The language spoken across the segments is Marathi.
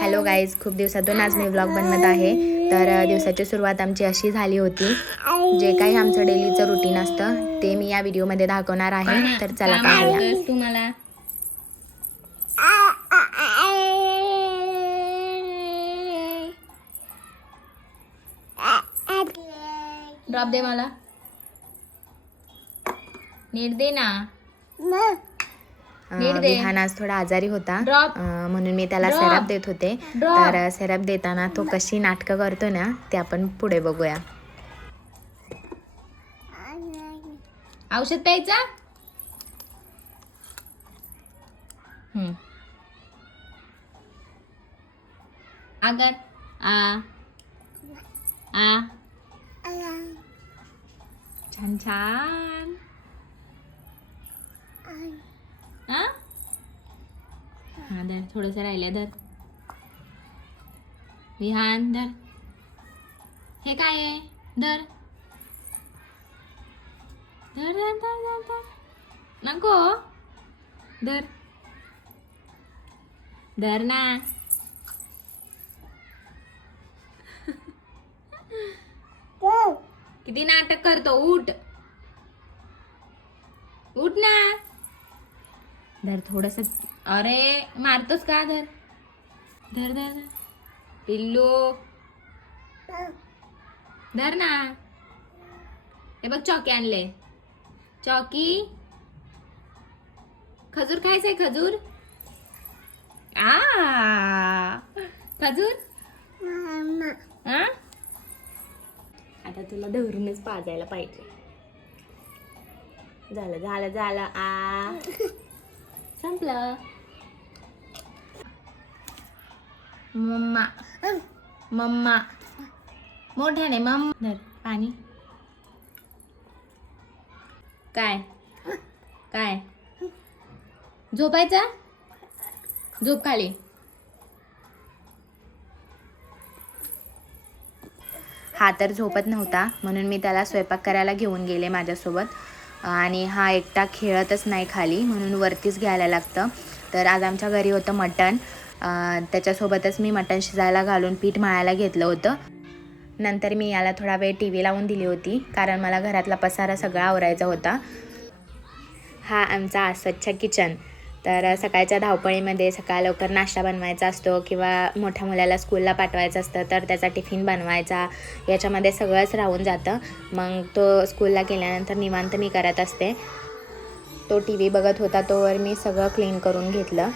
हॅलो गाईज, खूप दिवसातून आज मी व्लॉग बनवत आहे. तर दिवसाची सुरुवात आमची अशी झाली होती. जे काही आमचं डेलीचं रुटीन असतं ते मी या व्हिडिओमध्ये दाखवणार आहे. तर चला पाहूया. तुम्हाला ड्रॉप दे, मला नीट दे ना. विहान आज थोडा आजारी होता, म्हणून मी त्याला सेरप देत होते. तर सेरप देताना तो कशी नाटकं करतो ना, ते आपण पुढे बघूया. औषध प्यायचा. अगर आ आ छान छान. हा धर, थोडस राहिलं, धर विहान, धर. हे काय आहे? धर धर धर धर धर धर. नको, धर धर ना. किती नाटक करतो. उठ उठ ना. धर थोडस. अरे मारतोस का? धर धर धर धर. पिल्लू धर ना. हे बघ, चॉकी आणले. चॉकी. खजूर खायचंय? खजूर. खजूर. आता तुला धरूनच पाजायला पाहिजे. झालं झालं झालं. संपलं. मम्मा मम्मा मोठ्याने मम्मा. धर पाणी. काय काय झोपायचा? झोप खाली. हा तर झोपत नव्हता, म्हणून मी त्याला स्वयंपाक करायला घेऊन गेले माझ्यासोबत. आणि हा एकटा खेळतच नाही खाली, म्हणून वरतीच घ्यायला लागतं. तर आज आमच्या घरी होतं मटण. त्याच्यासोबतच मी मटण शिजायला घालून पीठ मळायला घेतलं होतं. नंतर मी याला थोडा वेळ टी व्ही लावून दिली होती, कारण मला घरातला पसारा सगळा आवरायचा होता. हा आमचा अस्वच्छ किचन. तर सकाळच्या धावपळीमध्ये सकाळ लवकर नाश्ता बनवायचा असतो, किंवा मोठ्या मुलाला स्कूलला पाठवायचं असतं, तर त्याचा टिफिन बनवायचा, याच्यामध्ये सगळंच राहून जातं. मग तो स्कूलला गेल्यानंतर निवांत मी करत असते. तो टी व्ही बघत होता, तोवर मी सगळं क्लीन करून घेतलं.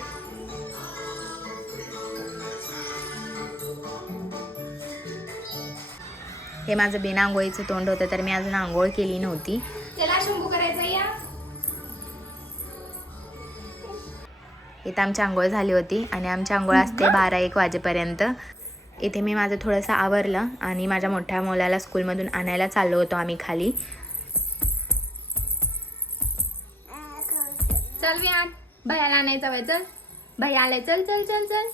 हे माझं बिना आंघोळीचं तोंड होतं, तर मी अजून आंघोळ केली नव्हती. चला शंभू करायचं या. इथं आमची आंघोळ झाली होती, आणि आमची आंघोळ असते 12-1 वाजेपर्यंत. इथे मी माझं थोडंसं आवरलं आणि माझ्या मोठ्या मुलाला स्कूलमधून आणायला चाललो होतो आम्ही खाली. चल विहान, भैयाला आणायचं वय. चल, भैया आलाय. चल चल चल चल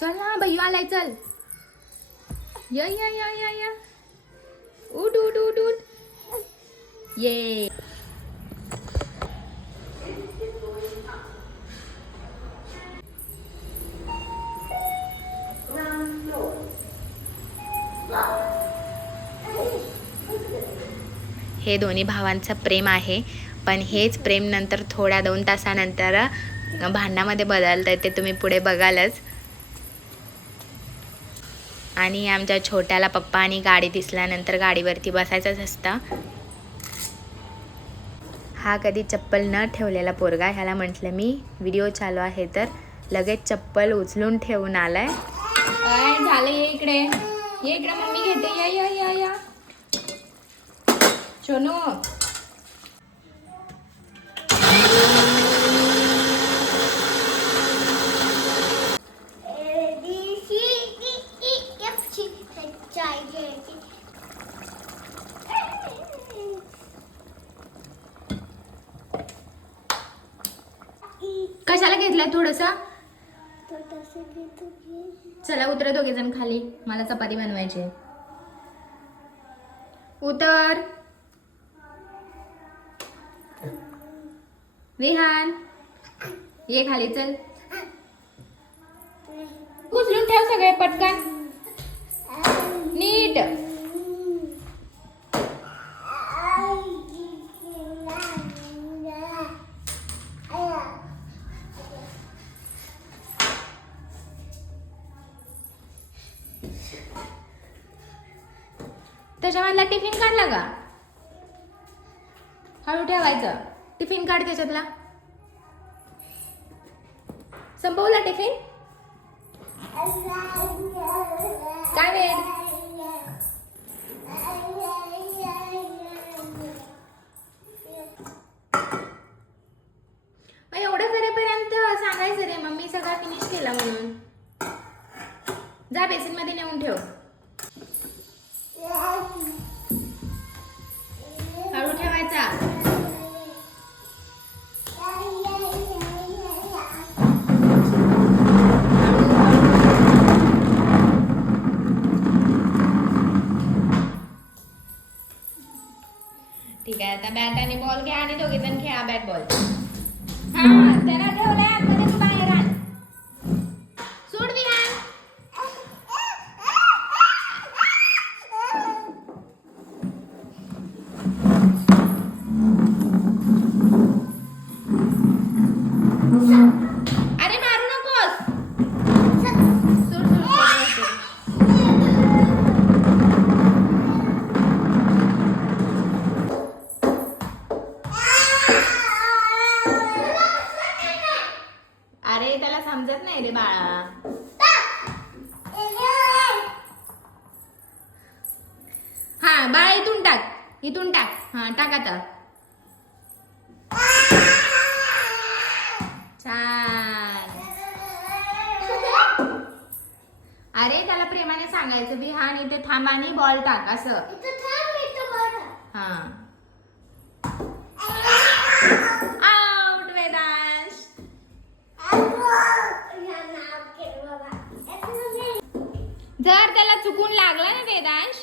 चल ना, भैया आलाय. चल या या या या या. उठ उठ उठ उठ. ये. हे दोन्ही भावांचं प्रेम आहे, पण हेच प्रेम नंतर थोड्या 2 तासानंतर भांडणामध्ये बदलतं, ते तुम्ही पुढे बघालच. आणि आमच्या छोट्याला पप्पा आणि गाडी दिसल्यानंतर गाडीवरती बसायचंच असतं. हा कधी चप्पल न ठेवलेला पोरगा. ह्याला म्हटलं मी व्हिडिओ चालू आहे, तर लगेच चप्पल उचलून ठेवून आलाय. काय झालं? ये इकडे, ये इकडे, मम्मी घेते. या या या या. सोनू, कशाला घेतलंय थोडस? चला उतरा दोघे जण खाली, मला चपाती बनवायची. उतर. विहान ये खाली, चल. सगळे पटकन नीट. त्याच्यामधला टिफिन काढला का? हळू ठेवायचं. टिफिन काढ त्याच्यातला. संपवला टिफिन? काय वेळ? मग एवढं करेपर्यंत सांगायचं रे मम्मी सगळा फिनिश केला म्हणून. जा बेसिन मध्ये नेऊन ठेव. हळू ठेवायचा. ठीक आहे, आता बॅट आणि बॉल घ्या आणि दोघे जण खेळा बॅट बॉल. हा त्याला ठेवलंय आतमध्ये, तू बाहेर आण. सोड विहान. अरे मारू नकोस. सोड सोड सोड. अरे त्याला समजत नाही रे बाळा. हा बाळा इथून टाक, इथून टाक. हा टाक आता. छान. अरे त्याला प्रेमाने सांगायचं विहान इथे थांब आणि बॉल टाक असं. हा आउट वेदांश. जर त्याला चुकून लागला ना वेदांश,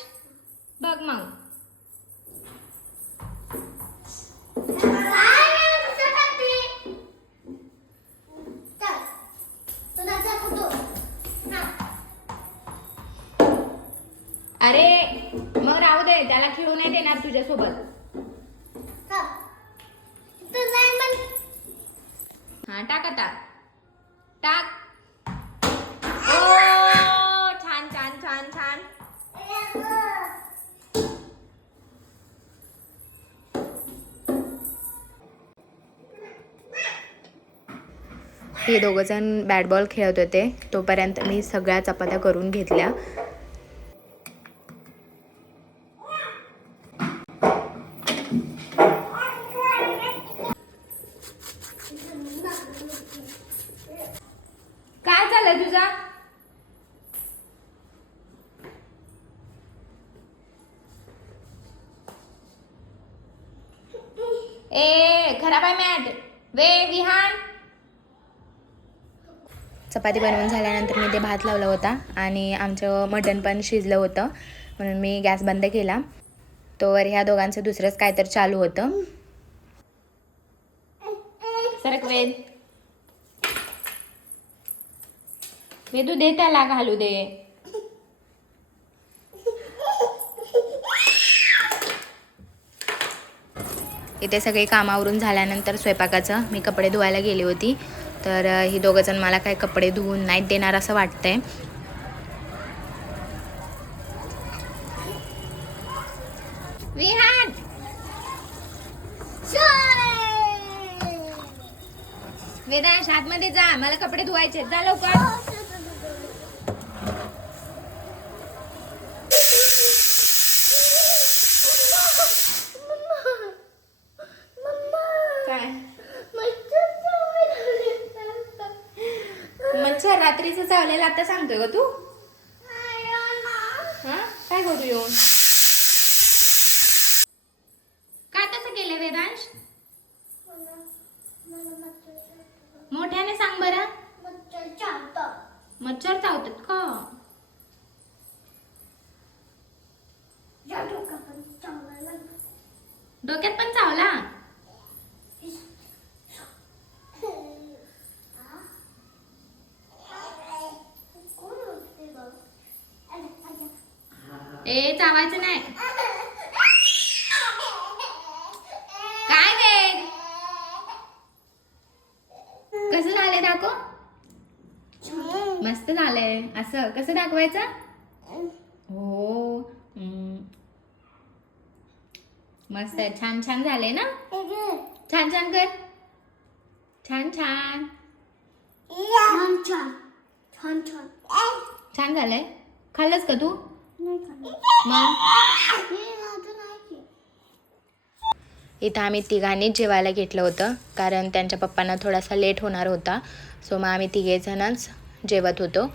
बघ मग. अरे मग राहू दे, त्याला खेळू नाही देणार तुझ्यासोबत. हा टाक आता. टाक. ओ छान छान छान छान. हे दोघं जण बॅट बॉल खेळत होते, तोपर्यंत मी सगळ्या चपात्या करून घेतल्या. काय चाललंय तुझा? ए खराब आहे मॅट. वे विहान. चपाती बनवून झाल्यानंतर मी ते भात लावला होता आणि आमचं मटण पण शिजलं होतं, म्हणून मी गॅस बंद केला. तोवर ह्या दोघांचं दुसरंच काय तर चालू होतं. सरक वेद. वेदू दे त्याला घालू दे. इथे सगळे कामावरून झाल्यानंतर स्वयंपाकाचं मी कपडे धुवायला गेली होती, तर ही दोघं जण मला काही कपडे धुवून नाहीत देणार असं वाटतंय. विहान वेदांश आतमध्ये जा, मला कपडे धुवायचे. जा लवकर. मच्छर रात्रीचं चावलेलं आता सांगतोय का तू? हा काय करू येऊन? काय तसं केलं वेदांश? मोठ्याने सांग बरं. मच्छर चावतात का? डोक्यात पण चावला? ए चावायचं नाही. काय रे कसं झालंय दाखव. मस्त झालंय. असं कसं दाखवायचं. हो मस्त आहे. छान छान झालंय ना. छान छान कर. छान छान छान झालंय. खाल्लंस का तू मग. इथं आम्ही तिघांनीच जेवायला घेतलं होतं कारण त्यांच्या पप्पांना थोडासा लेट होणार होता. सो मग आम्ही तिघेजणच जेवत होतो.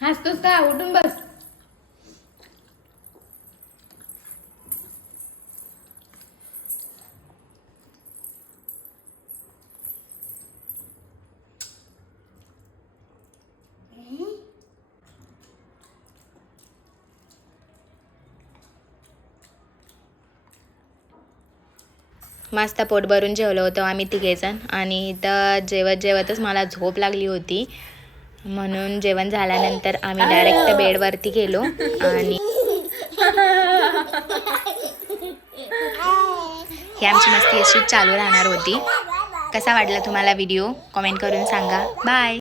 हसतोस का. उठून बस. मस्त पोट भरून जेवलो होतो आम्ही तिघेजण. आणि इथं जेवतच मला झोप लागली होती म्हणून जेवण झाल्यानंतर आम्ही डायरेक्ट बेडवरती गेलो. आणि ही आमची मस्ती अशी चालू राहणार होती. कसा वाटला तुम्हाला व्हिडिओ कमेंट करून सांगा. बाय.